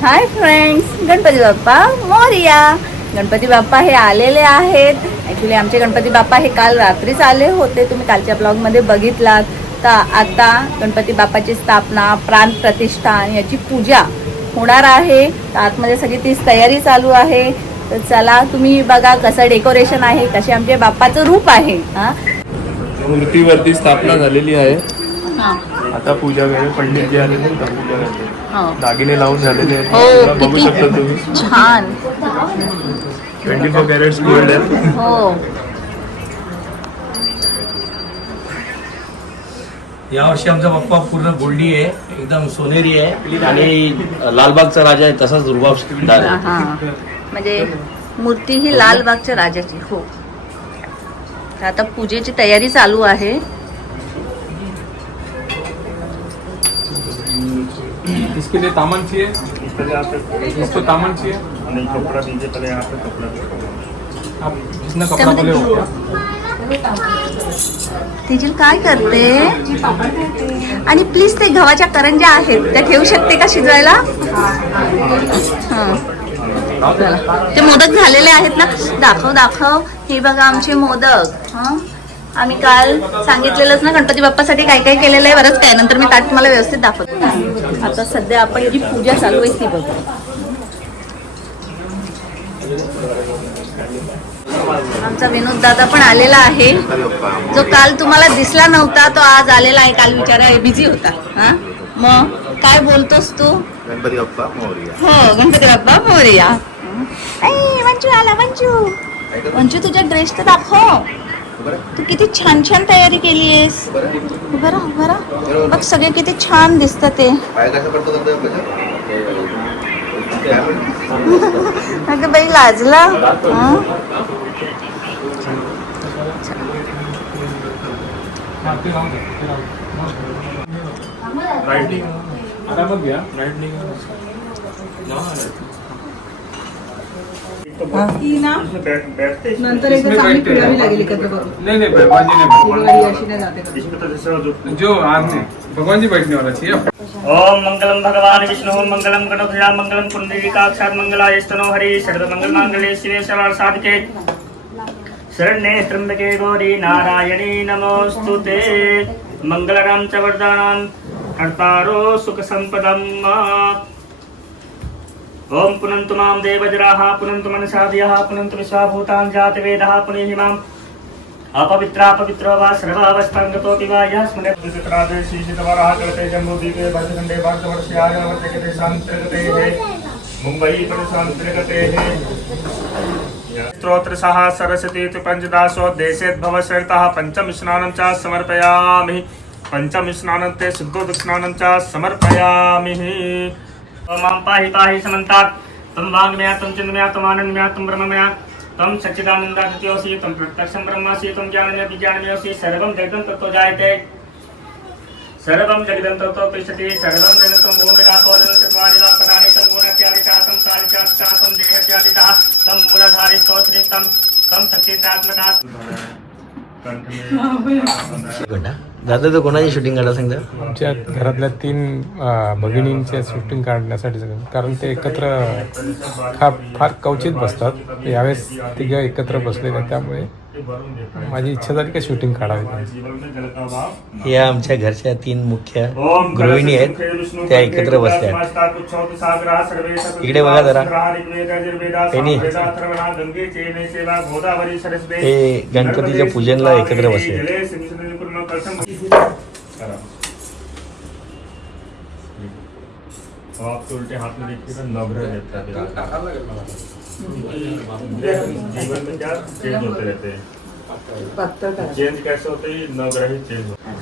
Hi friends, Ganpati Bappa Morya. Ganpati Bappa हे आलेले आहेत. ॲक्च्युली आमचे गणपती बाप्पा हे काल रात्रीच आले होते, तुम्ही कालच्या ब्लॉगमध्ये बघितलात. तर आता गणपती बाप्पाची स्थापना, प्राण प्रतिष्ठा याची पूजा होणार आहे. तर आतमध्ये सगळी तीच तयारी चालू आहे. तर चला तुम्ही बघा कसं डेकोरेशन आहे, कसे आमचे बाप्पाचं रूप आहे. हां, मूर्तीवरती स्थापना झालेली आहे. हां, आता पूजा वगैरे पंडित जे आलेले आहेत, पूजा करते. हो दागिने लावून झालेले आहेत. हो, बघू किती शकता तुम्ही. छान. 24 कॅरेट्स गोल्ड आहे. हो, यावर्षी आमचा बाप्पा पूर्ण गोल्डी आहे, एकदम सोनेरी आहे आणि लालबागचा राजा आहे तसाच रुबाबदार आहे. हां, म्हणजे मूर्ती ही लालबागच्या राजाची. हो, तर आता पूजेची तयारी चालू आहे. इसके लिए तामन चाहिए, इसको तामन चाहिए। नहीं, कपड़ा दीजिए पहले. यहाँ पे कपड़ा आप जितना कपड़ा बोले हो तेजल काय करते? आणि प्लीज ते गव्हाच्या करंज्या आहेत त्या ठेवू शकते का शिजवायला? हां, चला. ते मोदक झालेले आहेत ना, दाखव दाखव. हे बघा आमचे मोदक. हां, आम्ही काल सांगितलेलंच ना गणपती बाप्पासाठी काय काय केलेलं आहे. बरंच काय, नंतर मी ताट तुम्हाला व्यवस्थित दाखवते. आता सध्या आपण जी पूजा चालू आहे ती बघू. आमचा विनोद दादा पण आलेला आहे, जो काल तुम्हाला दिसला नव्हता. तो आज आलेला आहे. काल विचारा बिझी होता. हा, मग काय बोलतोस तू? गणपती बाप्पा मोरया. हो, गणपती बाप्पा मोरया. मंजू आला. मंजू तुझा ड्रेस तर दाखव. तू किती छान छान तयारी केली आहेस. उभं राहा. बघ सगळे किती छान दिसतात ते. अगं बाई लाजला. हं? आरामात घ्या. नंतर एकदा चांगली फिरावी लागेल एकत्र बघून. नहीं नहीं भगवान जी ने गाडी अशी नाही जाते. जो आपने भगवान जी बैठने वाला चाहिए. ओम मंगलम भगवान विष्णु मंगलम गणोध्या मंगलम पुंडरीकाक्षात् मंगलायस्तनो हरि सर्वमंगल मांगल्ये शिवे सर्वार्थ साधिके शरण्ये त्र्यंबके गौरी नारायणी नमोस्तुते. मंगलराम च वरदानां हर्तारो सुख संपदम्. ओम पुनन्तु मां देवजराः पुनन्तु मनसादयः पुनन्तु विश्वाभूतां जातवेदः पुनीहि माम् अपवित्रा पवित्रो वा सर्वावस्थांगतोऽपि वा यः स्मरति शीशितवरः कृते जम्बूद्वीपे भरतखण्डे भारतवर्षे वर्तते सान्तर्गतेः मुम्बै परिसान्तर्गतेः स्तोत्रसः सरस्वती पञ्चदासोद्देशेद्भव शर्तः पञ्चम स्नानं च समर्पयामि. पञ्चम स्नानं ते शुद्धोदकस्नानं च समर्पयामि. मां पाहि पाहि समन्तात् तं वाङ्मया तं चिन्मया तं आनन्दमया तं ब्रह्ममया तं सच्चिदानन्दादित्योऽसि तं प्रत्यक्षं ब्रह्मासि तं ज्ञानमय विज्ञानमयोऽसि सर्वं जगतं तत्त्वो जायते सर्वं जगतं तत्त्वो तिष्ठति सर्वं जगतं भूमिरापो जलचत्वारिदा पदानि तं गुणत्यादिचातं कालिचातं देहत्यादितः तं मूलधारि स्तोत्रितं तं सच्चिदात्मकात्. दादा तो कोणाची शूटिंग काढायला सांगता? आमच्या घरातल्या 3 भगिनींच्या शूटिंग काढण्यासाठी सगळं, कारण ते एकत्र फार क्वचित बसतात. यावेळेस तिघं एकत्र बसलेले, त्यामुळे माझी इच्छा झाली का शूटिंग काढावी. या आमच्या घरच्या 3 मुख्य गृहिणी आहेत, त्या एकत्र बसल्या आहेत. इकडे बघा जरा. हे गणपतीच्या पूजनला एकत्र बसले. आपके उल्टे हाथ में देखिए नवग्रह देता है. जीवन में क्या चेंज होते रहते हैं. चेंज कैसे होते हैं? नवग्रह ही चेंज होते हैं.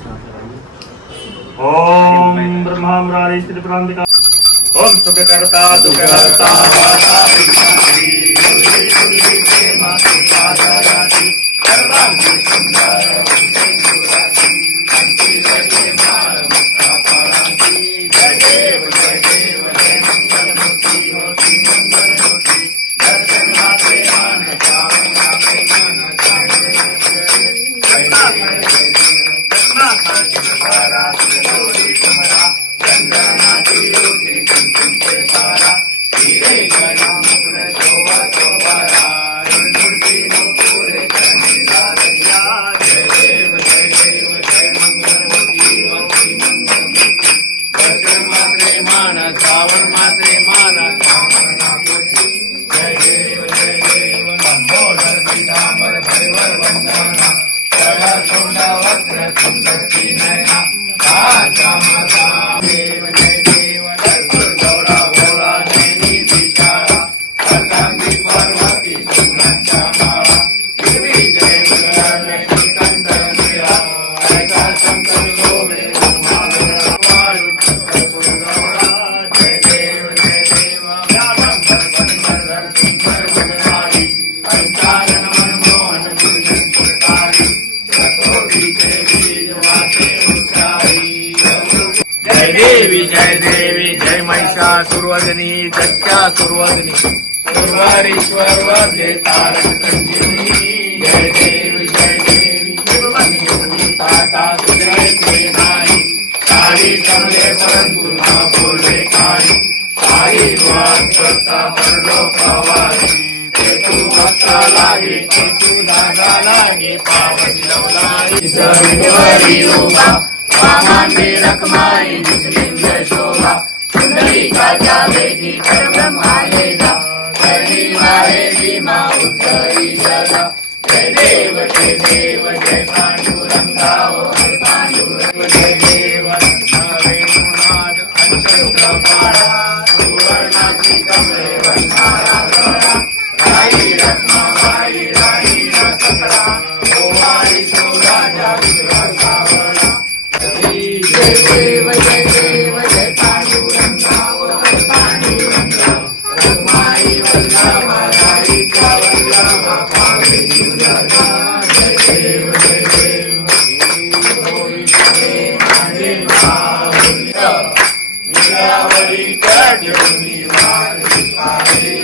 ओम ब्रह्मा मुरारी स्थिति प्रांतिका ओम सुखकर्ता दुःखहर्ता माते माना कामना पूर्ती जय देव लंबोदर पीतांबर परिवर वंदना जड़ा चंडा वक्र कुंडली नयना राजा माता देव जय देव दर्शन गौरा भोला नैनी विचारा सर्वांगी पार्वती सुंदर माला देवी जय लक्ष्मी कंठ मेरा ऐसा शंकर गोवे जय देवी जय महिषासुरवदनी दत्तासुरवदनी सर्वारीश्वर वंदे तारक संजीवनी जय देवी ताता जय सेनाई सारी कमले परंतु न बोले काई सारी वाद करता परलोकवासी तू भक्ता लागे तू दादा लागे पावन लवलाई सर्वरी रूपा वाहने रखमाई जिसलिंग शोभा पुंडलिकाच्या वेदी परब्रह्मालेदा परिवारे भीमा उत्तरी जला जय देव जय पांडुरंगा जय पांडुरंग जय देव नाद अंशुप्रपाणा सुवर्णाची कमळे वंधारा गळा राई रत्नाबाई राई रसकळा ओवाळी तो राजा विश्वासावळा जय देव जय पांडुरंगा जय पांडुरंगा रखमाई वल्लभा राईचा वल्लभा पावे जीवलगा जय देव माझे माऊली नीलावरी कढूनी वारी पावे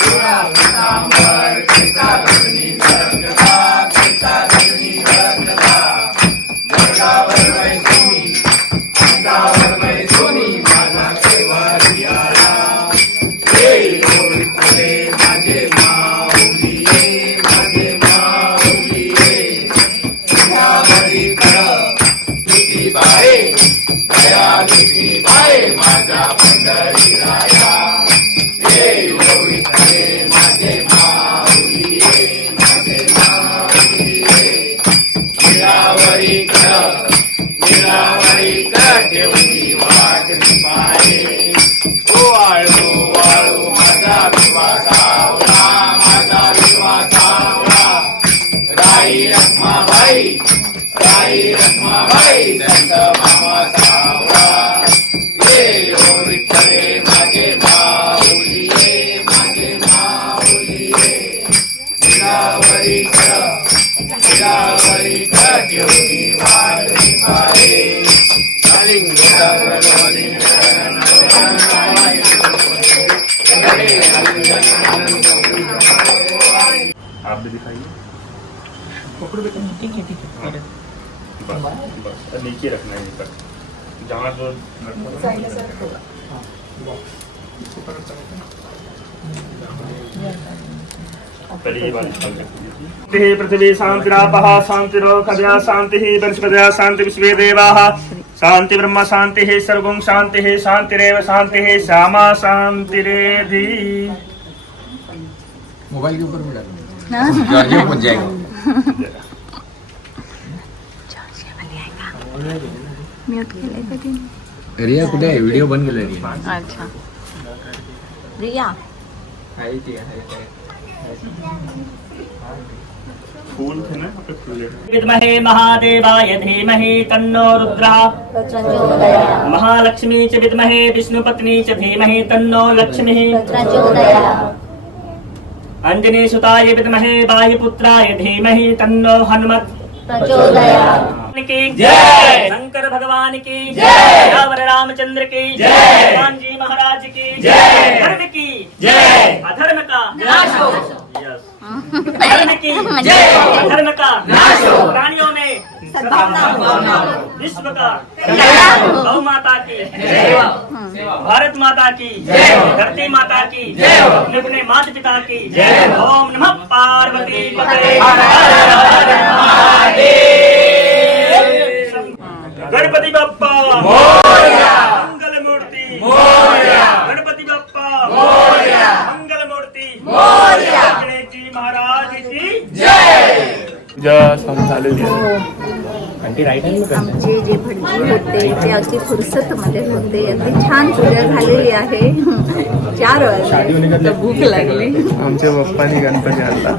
तुळा पितांबर केसा रत्नी रंगला केसा रत्नी रंगला जगावर वैसुनी अंगावर वैसुनी माझा केवारी आला हे गोविंदे माझे माऊली माझे माऊली नीलावरी कड किती बाळे दया किती बाळे माझा पंढरी राया हे गोविंदे माझे माऊली माझे माऊली नीलावरी कड ठेवली वाट पाये वाळू वाळू माझा विश्वासावळा माझा विश्वासावळा राई रखमाबाई दंत मामा सावळा ये विठ्ठले माझे माऊली माझे माऊली नीलावरी ठेवली वाट पाये आप भी दिखाइए बस नीचे रखना है ऊपर जहाँ जो पृथ्वी शांतिरापः शांतिरोषधयः शांतिः वनस्पतयः शांति विश्वे देवाः शांति ब्रह्म शांतिः सर्वं शांतिः शांतिरेव शांतिः श्यामा शांतिरेधि। मोबाइल के ऊपर मिला हाँ। पहुंच जाएगा। म्यूट केलंय का तिने? रिया कुठे आहे? व्हिडिओ बंद केलाय रिया. अच्छा रिया फूल थे ना फूल विद्महे महादेवाय धीमहि तन्नो रुद्रः प्रचोदयात्। महालक्ष्मी च विद्महे विष्णुपत्नी च धीमहि तन्नो लक्ष्मीः प्रचोदयात्। अंजनी सुताय विद्महे वायुपुत्राय धीमहि तन्नो हनुमत् प्रचोदयात्। की जय, शंकर भगवान की जय, रावण रामचंद्र की जय, हनुमान जी महाराज की जय, धर्म की जय, अधर्म का नाश हो। धर्म की जय, अधर्म का नाश हो। प्राणियों में विश्व का गौ माता की जय, भारत माता की जय, धरती माता की जय, अपने माता पिता की जय। ओम नमः पार्वती पते गणपति बप्पा मोरया, मंगल मूर्ति मोरया, गणपति आमचे जे भटजी होते ते अगदी फुरसतमध्ये होते. अगदी छान पूजा झालेली आहे. 4 वाजले आता भूक लागली. आमच्या बाप्पानी गणपती आणला.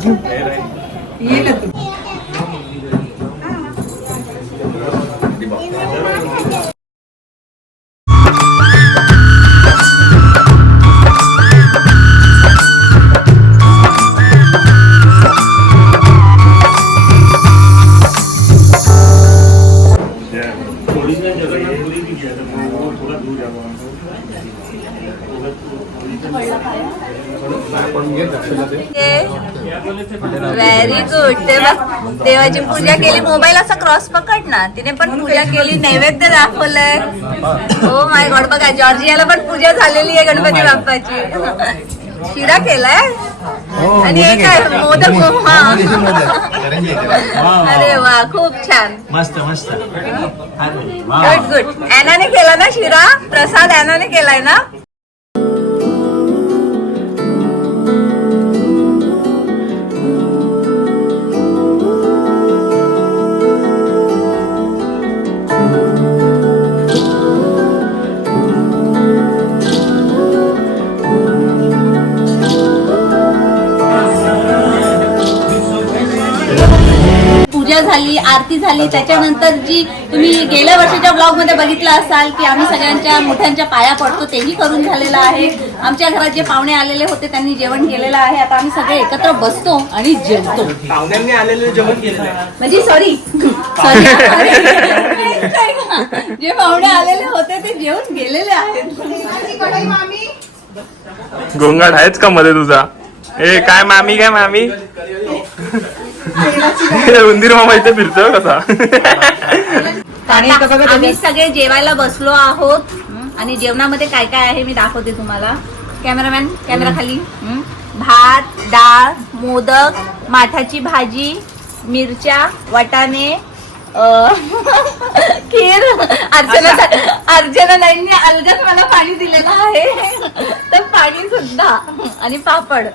Very good. तेव्हा देवाची पूजा केली. मोबाईल असा क्रॉस पकड ना. तिने पण पूजा केली, नैवेद्य दाखवलंय. हो माय गॉड. बघा जॉर्जियाला पण पूजा झालेली आहे गणपती बाप्पाची. शिरा केलाय आणि हे काय मोदक. अरे वा खूप छान. मस्त मस्त. Good good. ॲनाने केला ना शिरा. प्रसाद ॲनाने केलाय ना. पूजा झाली, आरती झाली. त्याच्यानंतर जी तुम्ही गेल्या वर्षीच्या ब्लॉग मध्ये बघितलं असाल की आम्ही सगळ्यांच्या मोठ्यांच्या पाया पडतो, तेही करून झालेलं आहे. आमच्या घरात जे पाहुणे आलेले होते त्यांनी जेवण केलेलं आहे. आता आम्ही सगळे एकत्र बसतो आणि जेवतो. पाहुण्यांनी आलेले जेवण केलेलं आहे. म्हणजे सॉरी जे पाहुणे आलेले होते ते जेवण गेलेले आहेत. गोंगाट आहेच का मध्ये तुझा? ए काय मामी, काय मामी? उंदीर मामा इथे फिरतोय कसा? आता आम्ही सगळे जेवायला बसलो आहोत आणि जेवणामध्ये काय काय आहे मी दाखवते तुम्हाला. कॅमेरामॅन कॅमेरा खाली. भात, डाळ, मोदक, माठाची भाजी, मिरच्या, वाटाणे, खीर. अर्चना नाईंनी अलगद मला पाणी दिलेलं आहे, तर पाणी सुद्धा आणि पापड.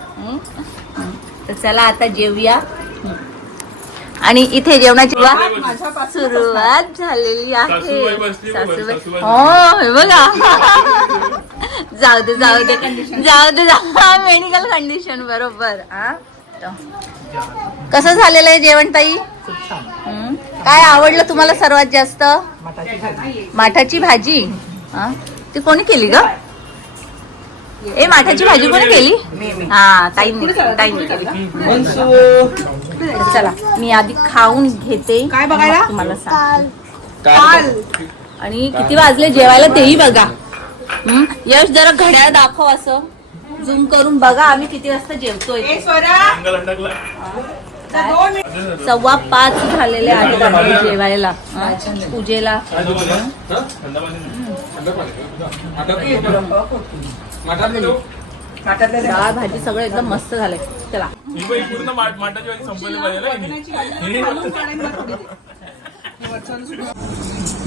तर चला आता जेवूया. आणि इथे जेवणाची सुरुवात झालेली आहे. सासूबाई. हो हे बघा. जाऊ दे जाऊ दे जाऊ दे. मेडिकल कंडिशन बरोबर. कसं झालेलं आहे जेवण ताई? काय आवडलं तुम्हाला सर्वात जास्त? माठाची भाजी. ती कोणी केली ग? ए माठाची भाजी कोणी केली? हा ताईंनी केली. चला मी आधी खाऊन घेते. काय बघायला? तुम्हाला सांग. आणि किती वाजले जेवायला तेही बघा. यश जरा घड्याळ दाखव, असं झूम करून बघा आम्ही किती वाजता जेवतोय. 4:15 झालेले आहेत आम्ही जेवायला पूजेला. डाळ भाजी सगळं एकदम मस्त झालंय. चला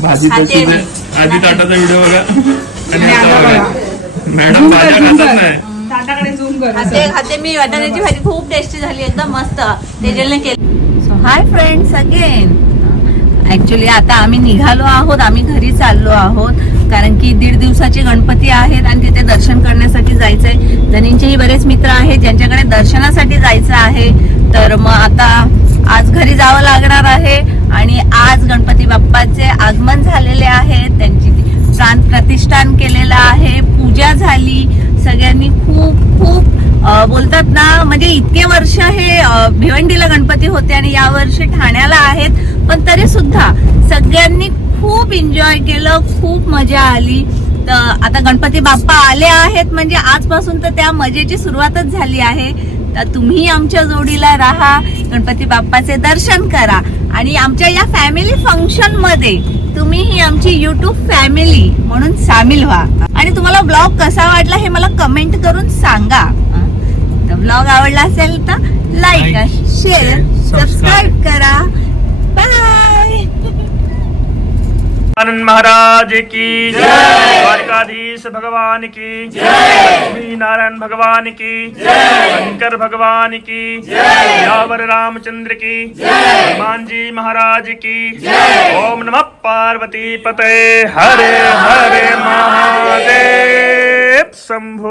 भाजी खाते मी. आधी ताटाचा व्हिडिओ बघा आणि आता बघा. मॅडम भाज्या खातात नाही. ताटाकडे झूम कर. खाते मी. वाटाण्याची भाजी खूप टेस्टी झाली, एकदम मस्त. तेजलने केली. So hi friends again. Actually आता आम्ही निघालो आहोत. आम्ही घरी चाललो आहोत कारण की 1.5 दिवसाचे गणपती आहेत आणि तिथे दर्शन करण्यासाठी जायचंय. जनींचेही बरेच मित्र आहेत ज्यांच्याकडे दर्शनासाठी जायचं आहे. तर मग आता आज घरी जावं लागणार आहे. आणि आज गणपती बाप्पाचे आगमन झालेले आहे. त्यांची प्राण प्रतिष्ठान केलेलं आहे. पूजा झाली. सगळ्यांनी खूप खूप बोलतात ना, म्हणजे इतके वर्ष हे भिवंडीला गणपती होते आणि या वर्षी ठाण्याला आहेत, पण तरी सुद्धा सगळ्यांनी खूप एन्जॉय केलं, खूप मजा आली. तर आता गणपती बाप्पा आले आहेत म्हणजे आजपासून तर त्या मजेची सुरुवातच झाली आहे. तर तुम्ही आमच्या जोडीला राहा, गणपती बाप्पाचे दर्शन करा आणि आमच्या या फॅमिली फंक्शन मध्ये तुम्ही ही आमची YouTube फॅमिली म्हणून सामील व्हा. आणि तुम्हाला ब्लॉग कसा वाटला हे मला कमेंट करून सांगा. ब्लॉग आवडला असेल तर लाईक, शेअर, सबस्क्राईब करा. बाय. आनंद महाराज की जय, द्वारकाधीश भगवान की जय, लक्ष्मी नारायण भगवान की जय, शंकर भगवान की जय, यावर रामचंद्र की जय, हनुमान जी महाराज की जय। ओम नमः पार्वती पते हरे हरे महादेव शंभो।